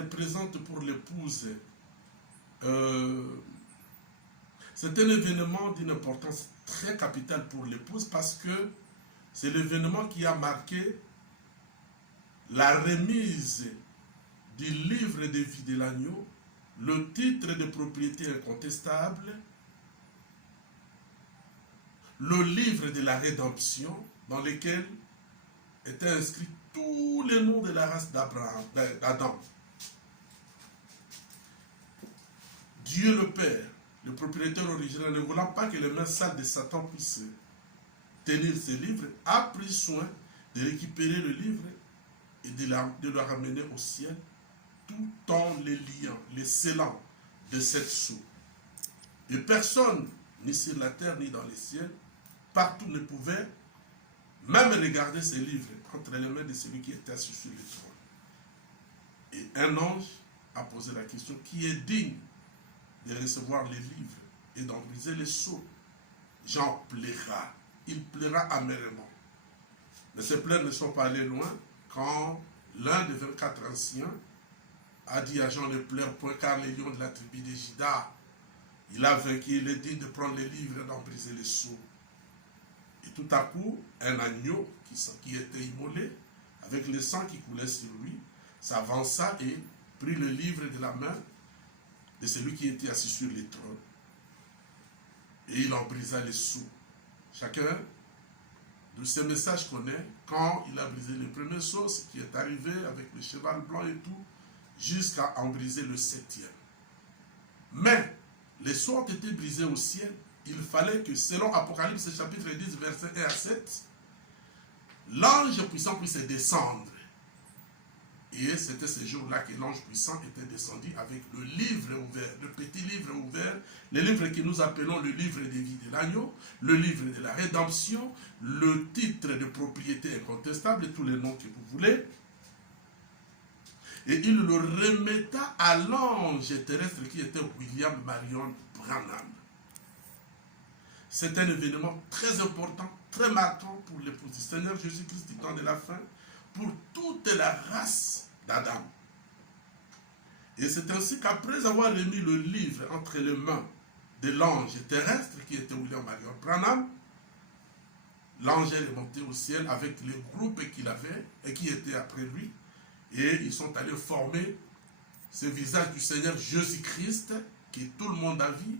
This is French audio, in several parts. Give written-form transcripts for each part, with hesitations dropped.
représente pour l'épouse, c'est un événement d'une importance très capitale pour l'épouse parce que c'est l'événement qui a marqué la remise du livre de vie de l'agneau, le titre de propriété incontestable, le livre de la rédemption dans lequel étaient inscrits tous les noms de la race d'Adam. Dieu le Père, le propriétaire original, ne voulant pas que les mains sales de Satan puissent tenir ce livre, a pris soin de récupérer le livre et de le ramener au ciel, tout en les liant, les scellant de cette sceaux. Et personne, ni sur la terre, ni dans les ciels, partout ne pouvait même regarder ces livres entre les mains de celui qui était assis sur le trône. Et un ange a posé la question, qui est digne de recevoir les livres et d'en briser les sceaux? Jean plaira, il plaira amèrement. Mais ces pleurs ne sont pas allés loin quand l'un des 24 anciens a dit à Jean, ne pleure point, car les lions de la tribu de Juda, il a vaincu, il est digne de prendre les livres et d'en briser les sceaux. Et tout à coup, un agneau qui était immolé, avec le sang qui coulait sur lui, s'avança et prit le livre de la main de celui qui était assis sur le trône. Et il en brisa les sceaux. Chacun de ces messages connaît quand il a brisé le premier sceau, ce qui est arrivé avec le cheval blanc et tout, jusqu'à en briser le 7e. Mais les sceaux ont été brisés au ciel. Il fallait que, selon Apocalypse chapitre 10, versets 1 à 7, l'ange puissant puisse descendre. Et c'était ce jour-là que l'ange puissant était descendu avec le livre ouvert, le petit livre ouvert, le livre que nous appelons le livre de vie de l'agneau, le livre de la rédemption, le titre de propriété incontestable, tous les noms que vous voulez. Et il le remetta à l'ange terrestre qui était William Marion Branham. C'est un événement très important, très marquant pour l'épouse du Seigneur Jésus-Christ du temps de la fin, pour toute la race d'Adam. Et c'est ainsi qu'après avoir remis le livre entre les mains de l'ange terrestre qui était William Marion Branham, l'ange est monté au ciel avec le groupe qu'il avait et qui était après lui. Et ils sont allés former ce visage du Seigneur Jésus-Christ que tout le monde a vu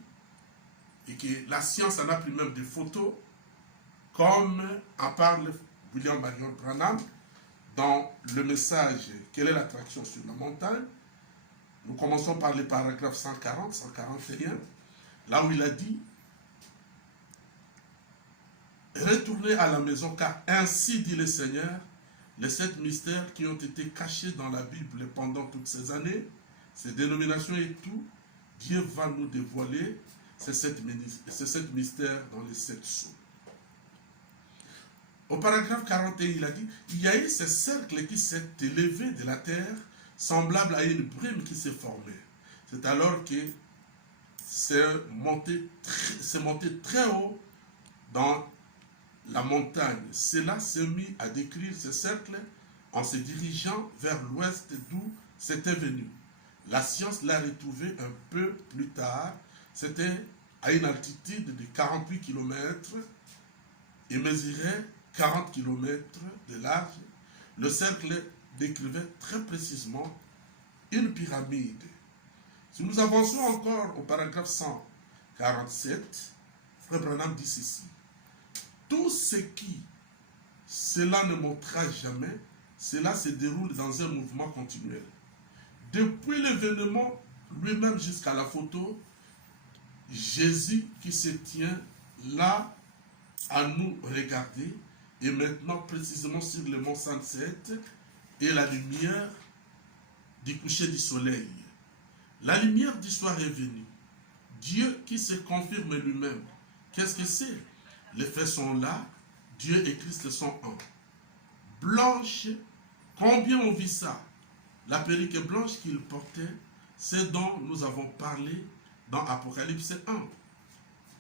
et que la science en a pris même des photos, comme en parle William Marion Branham dans le message « Quelle est l'attraction sur la montagne ?» Nous commençons par les paragraphes 140, 141, là où il a dit « Retournez à la maison, car ainsi dit le Seigneur, les 7 mystères qui ont été cachés dans la Bible pendant toutes ces années, ces dénominations et tout, Dieu va nous dévoiler ces 7 mystères dans les 7 sceaux. » Au paragraphe 41, il a dit, il y a eu ce cercle qui s'est élevé de la terre, semblable à une brume qui s'est formée. C'est alors que c'est monté très haut dans la montagne. Cela s'est mis à décrire ce cercle en se dirigeant vers l'ouest d'où c'était venu. La science l'a retrouvé un peu plus tard. C'était à une altitude de 48 km et mesurait 40 km de large. Le cercle décrivait très précisément une pyramide. Si nous avançons encore au paragraphe 147, Frère Branham dit ceci. Tout ce qui, cela ne montrera jamais, cela se déroule dans un mouvement continuel. Depuis l'événement lui-même jusqu'à la photo, Jésus qui se tient là à nous regarder, et maintenant précisément sur le mont Sunset, et la lumière du coucher du soleil. La lumière du soir est venue. Dieu qui se confirme lui-même. Qu'est-ce que c'est? Les faits sont là, Dieu et Christ sont un. Blanche, combien on vit ça? La perruque blanche qu'il portait, c'est dont nous avons parlé dans Apocalypse 1.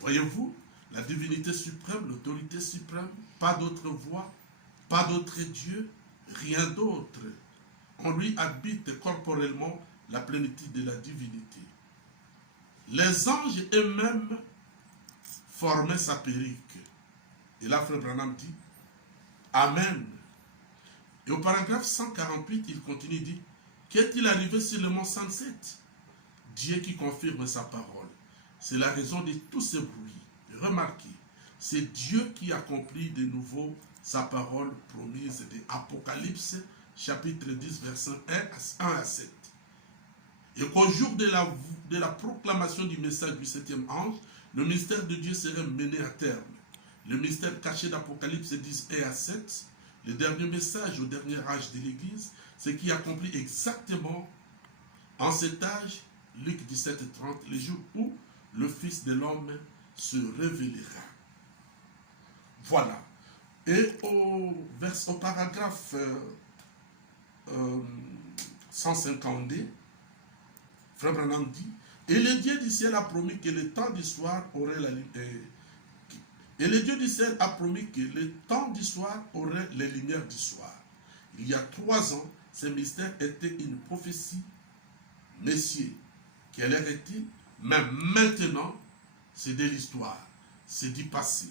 Voyez-vous, la divinité suprême, l'autorité suprême, pas d'autre voix, pas d'autre Dieu, rien d'autre. en lui habite corporellement la plénitude de la divinité. Les anges eux-mêmes formaient sa perruque. Et là, Frère Branham dit, Amen. Et au paragraphe 148, il continue, dit, qu'est-il arrivé sur le mont Sunset? Dieu qui confirme sa parole. C'est la raison de tous ces bruits. Remarquez, c'est Dieu qui accomplit de nouveau sa parole promise de Apocalypse, chapitre 10, versets 1 à 7. Et qu'au jour de la proclamation du message du septième ange, le mystère de Dieu serait mené à terme. Le mystère caché d'Apocalypse 10, 1 à 7, le dernier message au dernier âge de l'Église, ce qui accomplit exactement en cet âge, Luc 17, 30, le jour où le Fils de l'homme se révélera. Voilà. Et au paragraphe 152, Frère Branham dit, et le Dieu du ciel a promis que le temps du soir aurait la lumière. Et le Dieu du ciel a promis que le temps du soir aurait les lumières du soir. Il y a 3 ans, ce mystère était une prophétie. Messieurs, quelle est-il? Mais maintenant, c'est de l'histoire, c'est du passé.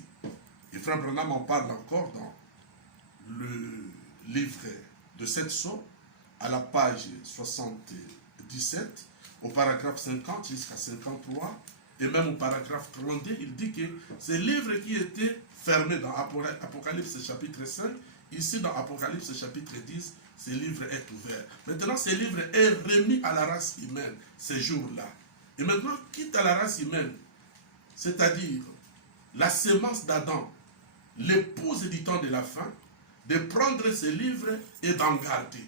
Et Frère Branham en parle encore dans le livre de 7 sceaux, à la page 77, au paragraphe 50 jusqu'à 53, et même au paragraphe 32, il dit que ce livre qui était fermé dans Apocalypse chapitre 5, ici dans Apocalypse chapitre 10, ce livre est ouvert. Maintenant, ce livre est remis à la race humaine ces jours-là. Et maintenant, quitte à la race humaine, c'est-à-dire la sémence d'Adam, l'épouse du temps de la fin, de prendre ce livre et d'en garder.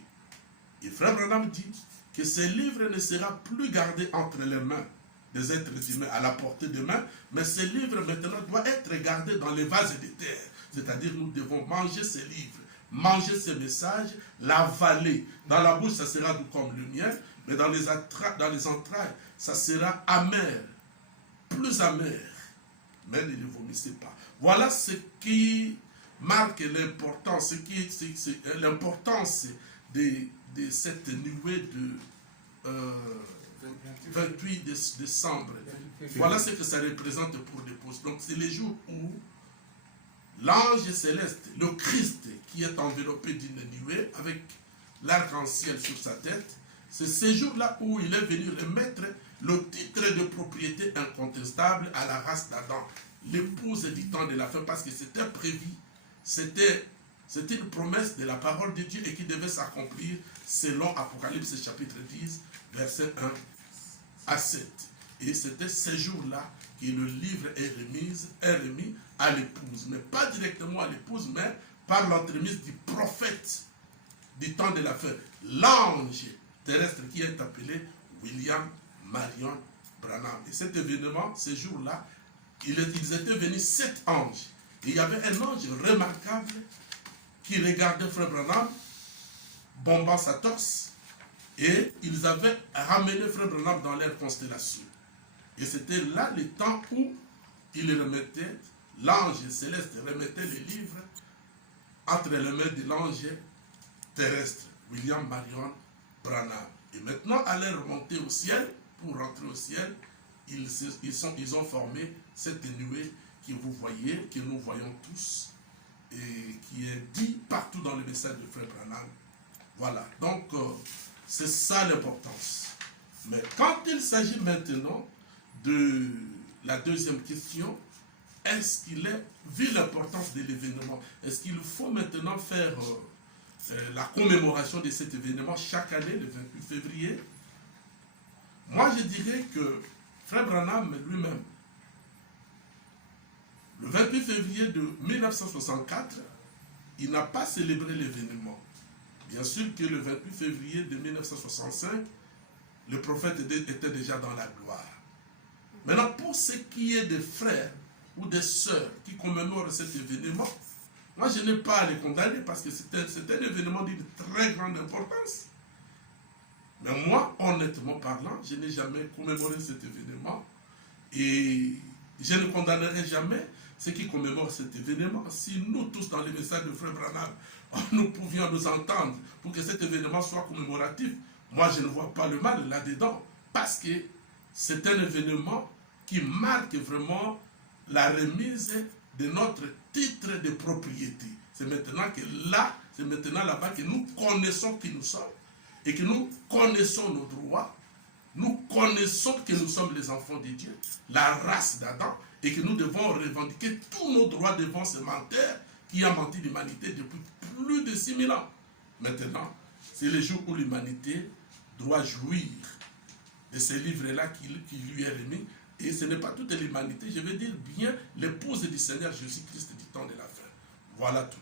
Et Frère Branham dit que ce livre ne sera plus gardé entre les mains des êtres humains à la portée de main, mais ce livre maintenant doit être gardé dans les vases de terre. C'est-à-dire nous devons manger ce livre, manger ce message, l'avaler. Dans la bouche, ça sera doux comme le miel, mais dans les entrailles, ça sera amer, plus amer. Mais ne le vomissez pas. Voilà ce qui marque l'importance, l'importance de cette nuée de 28 décembre. Voilà ce que ça représente pour l'épouse. Donc c'est les jours où l'ange céleste, le Christ, qui est enveloppé d'une nuée avec l'arc-en-ciel sur sa tête, c'est ce jour-là où il est venu remettre le titre de propriété incontestable à la race d'Adam, l'épouse du temps de la fin, parce que c'était prévu, c'était une promesse de la parole de Dieu et qui devait s'accomplir selon Apocalypse chapitre 10, verset 1 à 7. Et c'était ce jour-là que le livre est remis à l'épouse, mais pas directement à l'épouse, mais par l'entremise du prophète du temps de la fin, l'ange terrestre qui est appelé William Marion Branham. Et cet événement, ce jour-là, ils étaient venus 7 anges. Et il y avait un ange remarquable qui regardait Frère Branham, bombant sa torse, et ils avaient ramené Frère Branham dans leur constellation. Et c'était là le temps où il remettait, l'ange céleste remettait les livres entre les mains de l'ange terrestre, William Marion Branham. Et maintenant, à leur remonter au ciel, pour rentrer au ciel, ils ont formé cette nuée que vous voyez, que nous voyons tous, et qui est dit partout dans le message de Frère Branham. Voilà, donc c'est ça l'importance. Mais quand il s'agit maintenant de la deuxième question, est-ce qu'il est, vu l'importance de l'événement, est-ce qu'il faut maintenant faire la commémoration de cet événement chaque année, le 28 février? Moi, je dirais que Frère Branham lui-même, le 28 février de 1964, il n'a pas célébré l'événement. Bien sûr que le 28 février de 1965, le prophète était déjà dans la gloire. Maintenant, pour ce qui est des frères ou des sœurs qui commémorent cet événement, moi je n'ai pas à les condamner parce que c'est un événement d'une très grande importance. Mais moi, honnêtement parlant, je n'ai jamais commémoré cet événement et je ne condamnerai jamais ceux qui commémorent cet événement, si nous tous dans les messages de Frère Branham, nous pouvions nous entendre pour que cet événement soit commémoratif, moi je ne vois pas le mal là-dedans, parce que c'est un événement qui marque vraiment la remise de notre titre de propriété. C'est maintenant que là, c'est maintenant là-bas que nous connaissons qui nous sommes et que nous connaissons nos droits. Nous connaissons que nous sommes les enfants de Dieu, la race d'Adam, et que nous devons revendiquer tous nos droits devant ce menteur qui a menti l'humanité depuis plus de 6000 ans. Maintenant, c'est le jour où l'humanité doit jouir de ce livre-là qui lui est remis. Et ce n'est pas toute l'humanité, je veux dire bien l'épouse du Seigneur Jésus-Christ du temps de la fin. Voilà tout.